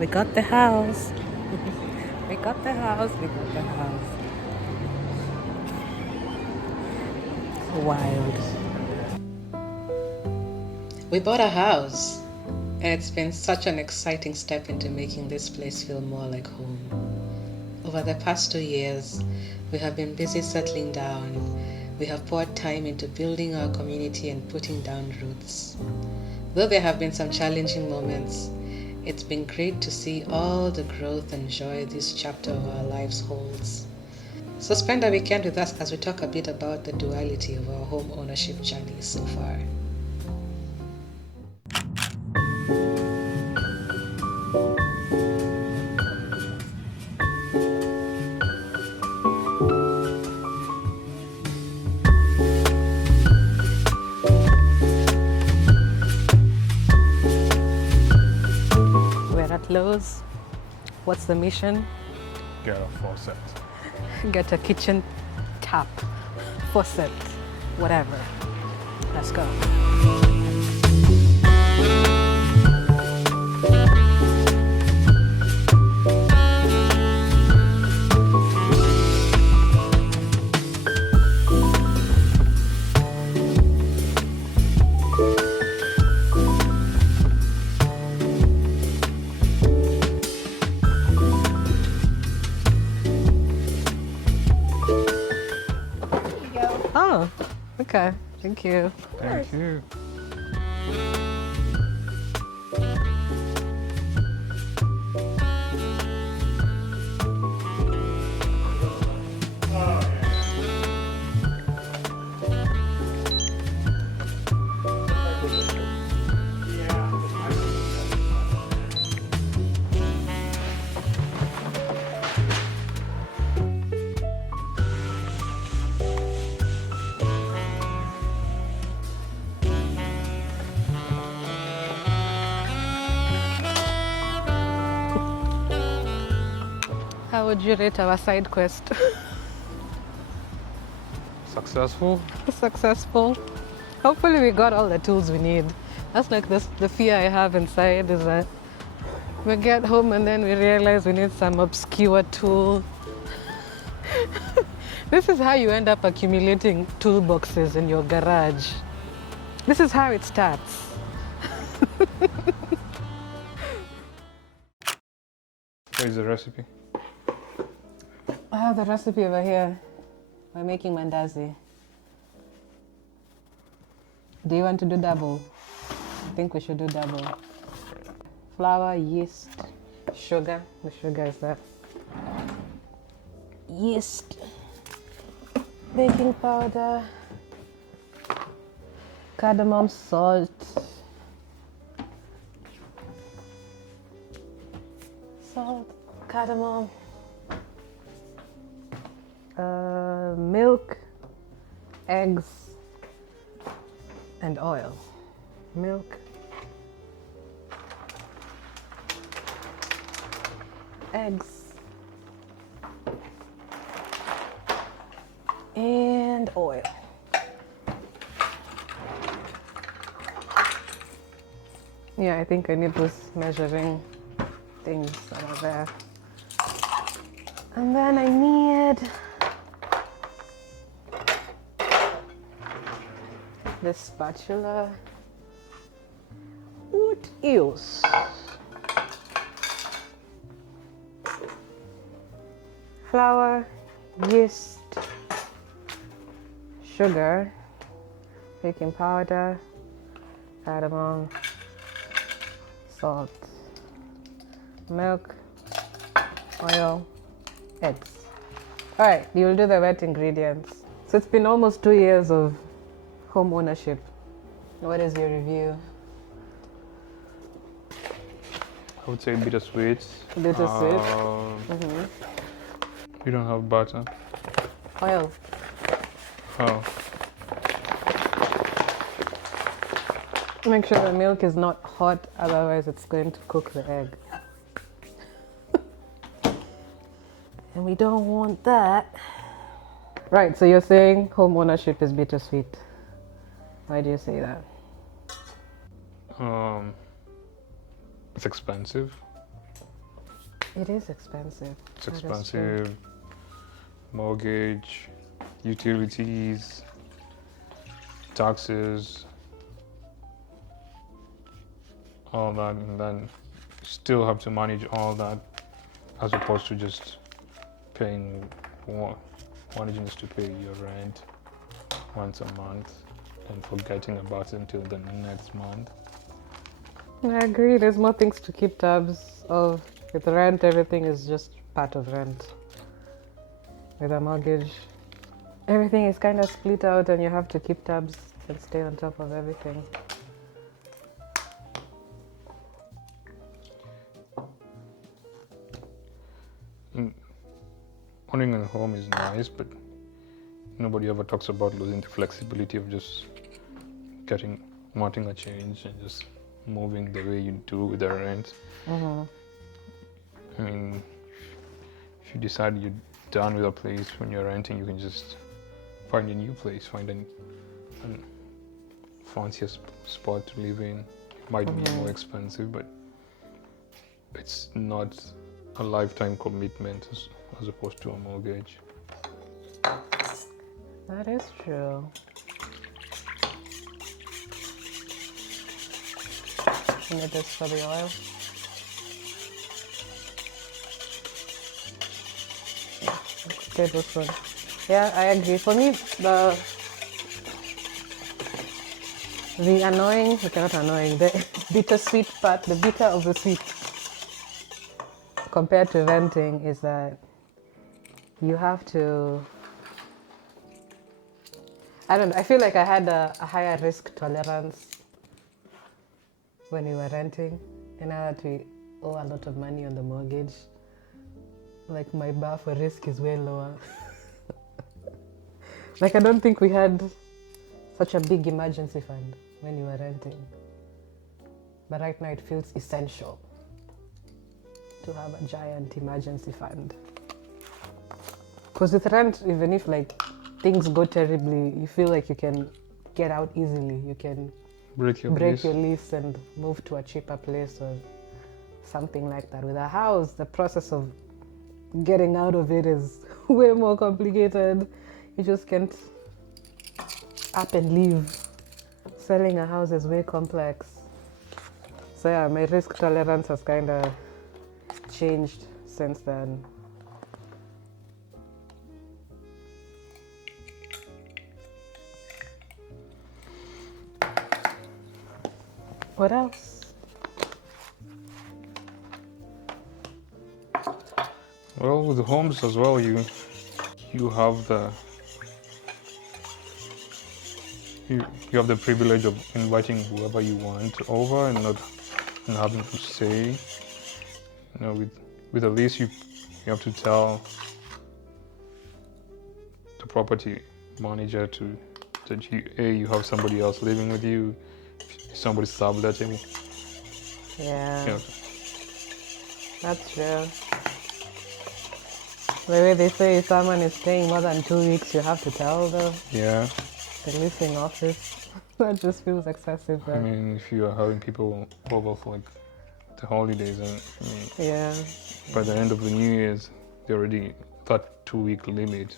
We got the house. We got the house. We got the house. Wild. We bought a house, and it's been such an exciting step into making this place feel more like home. Over the past 2 years, we have been busy settling down. We have poured time into building our community and putting down roots. Though there have been some challenging moments, it's been great to see all the growth and joy this chapter of our lives holds. So spend a weekend with us as we talk a bit about the duality of our home ownership journey so far. We're at Lowe's. What's the mission? Get a faucet. Get a kitchen tap, faucet, whatever. Let's go. Oh, okay. Thank you. Thank you. How would you rate our side quest? Successful? Successful. Hopefully we got all the tools we need. That's like this, the fear I have inside is that we get home and then we realize we need some obscure tool. This is how you end up accumulating toolboxes in your garage. This is how it starts. Where's the recipe? I have the recipe over here. We're making mandazi. Do you want to do double? I think we should do double. Flour, yeast, sugar. The sugar is that. Yeast, baking powder, cardamom, salt, cardamom, milk, eggs, and oil. Milk, eggs, and oil. Yeah, I think I need those measuring things that are there. And then I need this spatula. What else? Flour, yeast, sugar, baking powder, cardamom, salt, milk, oil, eggs. All right, you'll do the wet ingredients. So it's been almost 2 years of home ownership. What is your review? I would say bittersweet. Bittersweet. You don't have butter. Oil. Oh. Make sure the milk is not hot, otherwise it's going to cook the egg. And we don't want that. Right, so you're saying home ownership is bittersweet. Why do you say that? It's expensive. It is expensive. It's That is true. expensive. Mortgage, utilities, taxes, all that, and then still have to manage all that as opposed to just paying one, managing just to pay your rent once a month and forgetting about it until the next month. I agree. There's more things to keep tabs of. With rent, everything is just part of rent. With a mortgage, everything is kind of split out, and you have to keep tabs and stay on top of everything. Owning a home is nice, but nobody ever talks about losing the flexibility of just wanting a change and just moving the way you do with the rent. Mm-hmm. I mean, if you decide you're done with a place when you're renting, you can just find a new place, find a fancier spot to live in. It might be more expensive, but it's not a lifetime commitment as opposed to a mortgage. That is true. You need this for the oil. Tablespoon. Yeah, I agree. For me, the annoying, okay, not annoying, the bittersweet part, the bitter of the sweet compared to renting is that you have to, I don't know, I feel like I had a higher risk tolerance when we were renting, and now that we owe a lot of money on the mortgage, like my bar for risk is way lower. Like I don't think we had such a big emergency fund when you were renting, but right now it feels essential to have a giant emergency fund. Because with rent, even if like things go terribly, you feel like you can get out easily. You can Break your lease and move to a cheaper place or something like that. With a house, the process of getting out of it is way more complicated. You just can't up and leave. Selling a house is way complex. So yeah, my risk tolerance has kind of changed since then. What else? Well, with homes as well, you have you have the privilege of inviting whoever you want over and not having to say. You know, with a lease, you have to tell the property manager that you have somebody else living with you. Somebody subletting. Yeah. That's true. The way they say if someone is staying more than 2 weeks, you have to tell the leasing office. That just feels excessive. I mean, if you are having people over for like the holidays, and by the end of the New Year's, they're already that 2-week limit.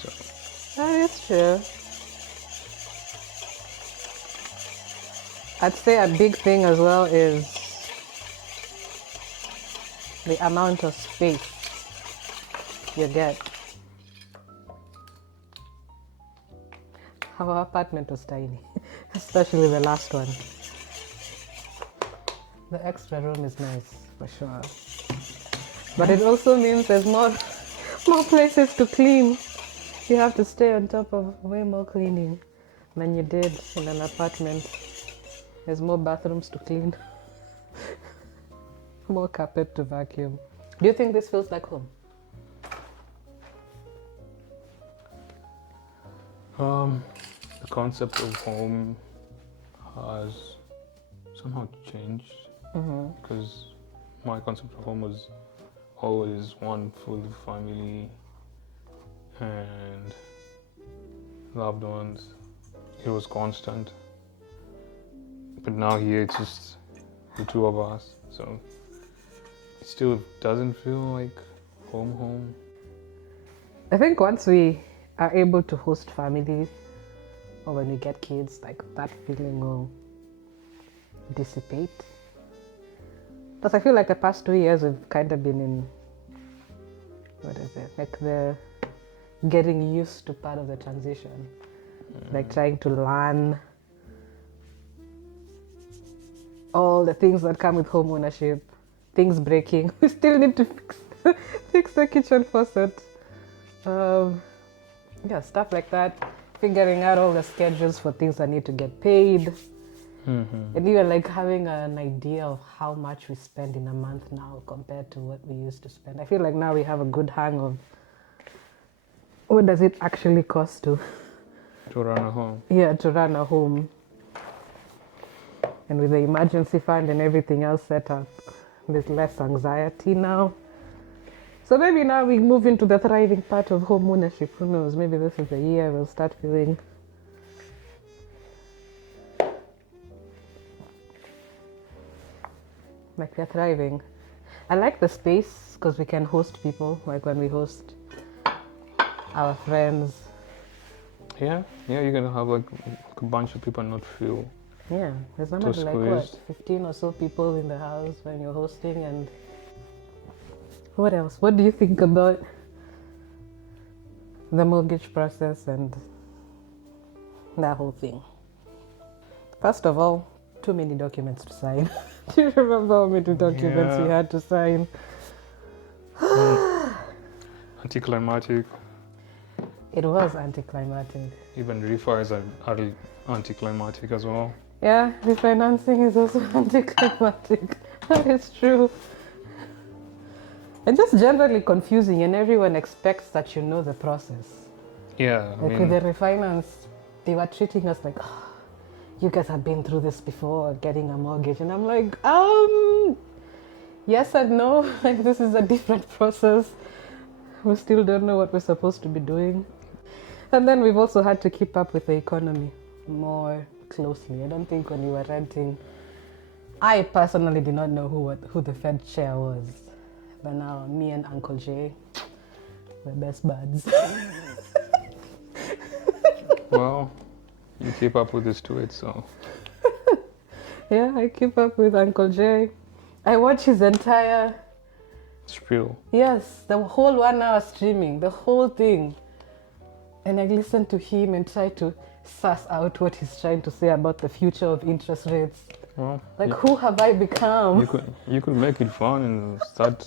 So that is true. I'd say a big thing as well is the amount of space you get. Our apartment was tiny, especially the last one. The extra room is nice, for sure. But it also means there's more places to clean. You have to stay on top of way more cleaning than you did in an apartment. There's more bathrooms to clean, more carpet to vacuum. Do you think this feels like home? the concept of home has somehow changed because my concept of home was always one full family and loved ones. It was constant. But now here it's just the two of us. So it still doesn't feel like home. I think once we are able to host family, or when we get kids, like that feeling will dissipate. Because I feel like the past 2 years we've kind of been in, what is it, like the getting used to part of the transition, like trying to learn all the things that come with home ownership, things breaking. We still need to fix the kitchen faucet. Yeah, stuff like that. Figuring out all the schedules for things that need to get paid. And even like having an idea of how much we spend in a month now compared to what we used to spend. I feel like now we have a good hang of what does it actually cost to run a home. Yeah, to run a home. And with the emergency fund and everything else set up, there's less anxiety now. So maybe now we move into the thriving part of home ownership. Who knows? Maybe this is the year we'll start feeling like we're thriving. I like the space because we can host people, like when we host our friends. Yeah, you're gonna have like a bunch of people and not feel. Yeah, there's normally like what, 15 or so people in the house when you're hosting. And what else? What do you think about the mortgage process and that whole thing? First of all, too many documents to sign. Do you remember how many documents we had to sign? Anticlimactic. It was anticlimactic. Even refis are anticlimactic as well. Yeah, refinancing is also anticlimactic. That is true. And just generally confusing, and everyone expects that you know the process. Yeah, Like with the refinance, they were treating us like, oh, you guys have been through this before, getting a mortgage. And I'm like, yes and no. Like, this is a different process. We still don't know what we're supposed to be doing. And then we've also had to keep up with the economy more closely. I don't think when you were renting, I personally did not know who the Fed chair was. But now me and Uncle Jay, we're best buds. Well, you keep up with this to it, so. Yeah, I keep up with Uncle Jay. I watch his entire spiel. Yes, the whole 1 hour streaming, the whole thing. And I listen to him and try to suss out what he's trying to say about the future of interest rates. Well, like, who have I become? You could make it fun and start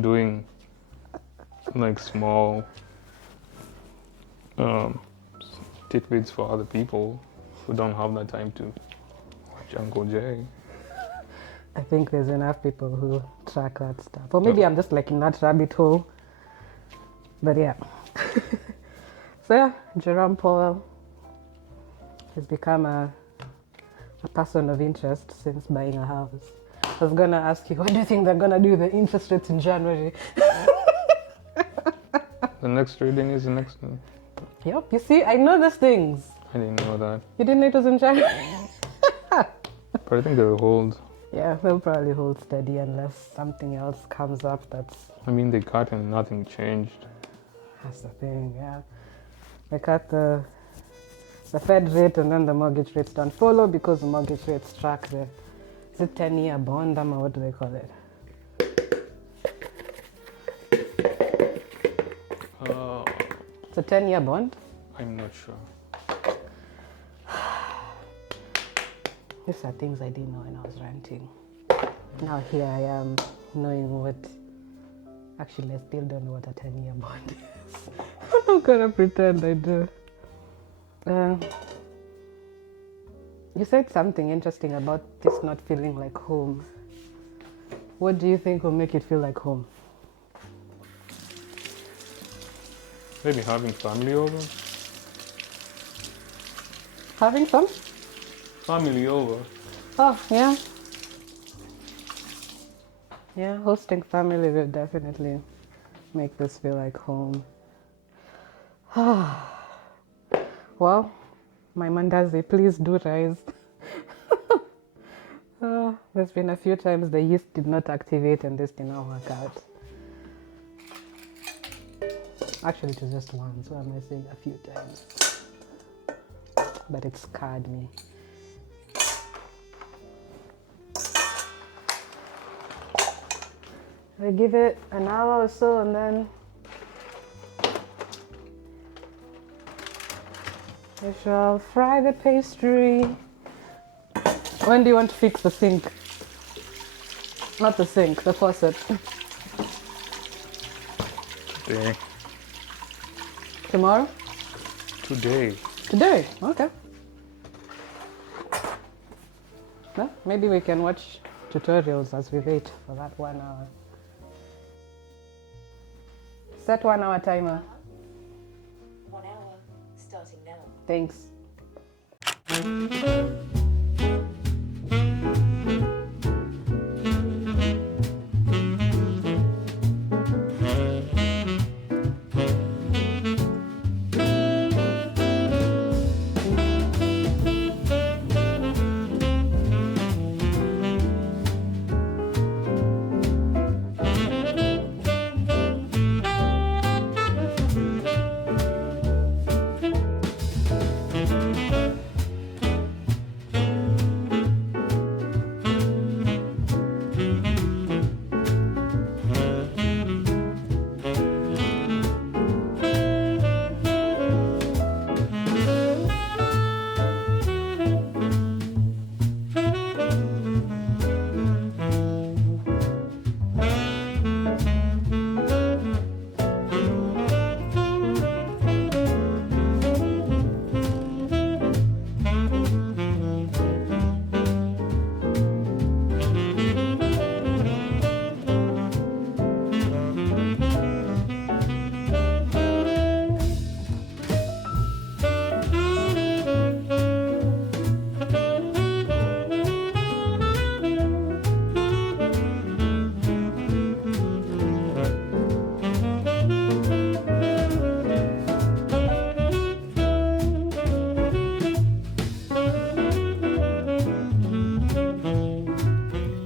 doing like small tidbits for other people who don't have that time to watch Uncle Jay. I think there's enough people who track that stuff. Or maybe I'm just like in that rabbit hole. But yeah. So yeah, Jerome Powell has become a person of interest since buying a house. I was gonna ask you, what do you think they're gonna do with the interest rates in January? The next reading is the next one. Yep, you see, I know these things. I didn't know that. You didn't know it was in January? But I think they'll hold. Yeah, they'll probably hold steady unless something else comes up that's... I mean, they cut and nothing changed. That's the thing, yeah. They cut the Fed rate and then the mortgage rates don't follow because the mortgage rates track the... Is it 10-year bond? What do they call it? It's a 10-year bond? I'm not sure. These are things I didn't know when I was renting. Now here I am knowing what... Actually, I still don't know what a 10-year bond is. I'm gonna pretend I do. You said something interesting about this not feeling like home. What do you think will make it feel like home? Maybe having family over? Having some? Family over. Oh, yeah. Yeah, hosting family will definitely make this feel like home. Well, my mandazi, please do rise. The There's been a few times the yeast did not activate and this did not work out. Actually, it was just once, so I'm saying a few times. But it scarred me. I give it an hour or so and then I shall fry the pastry. When do you want to fix the sink? Not the sink, the faucet. Today. Tomorrow? Today. Today? Okay. Well, maybe we can watch tutorials as we wait for that 1 hour. Set 1 hour timer. 1 hour, starting now. Thanks.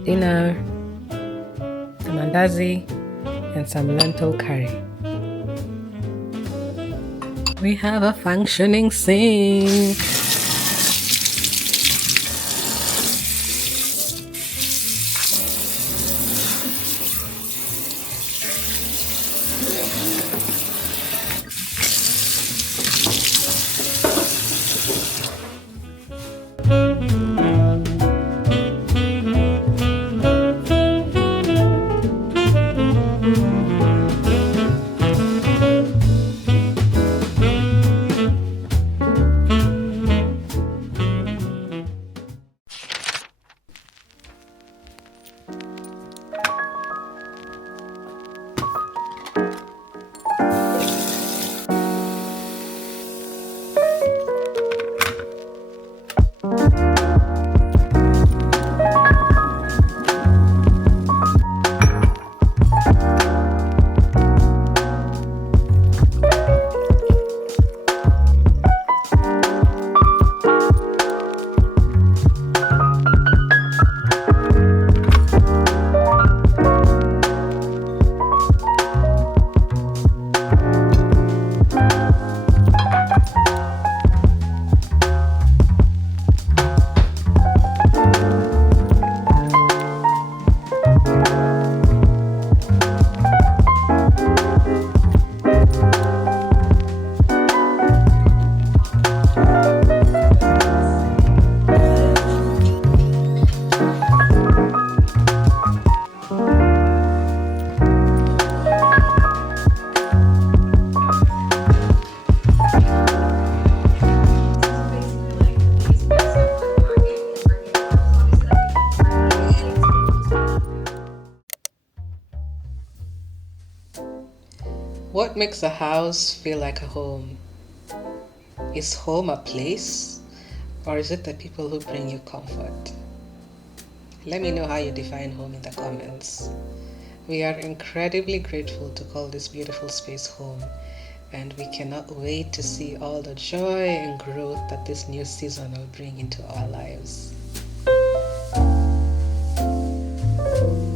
Dinner, a mandazi, and some lentil curry. We have a functioning sink. What makes a house feel like a home? Is home a place, or is it the people who bring you comfort? Let me know how you define home in the comments. We are incredibly grateful to call this beautiful space home, and we cannot wait to see all the joy and growth that this new season will bring into our lives. you.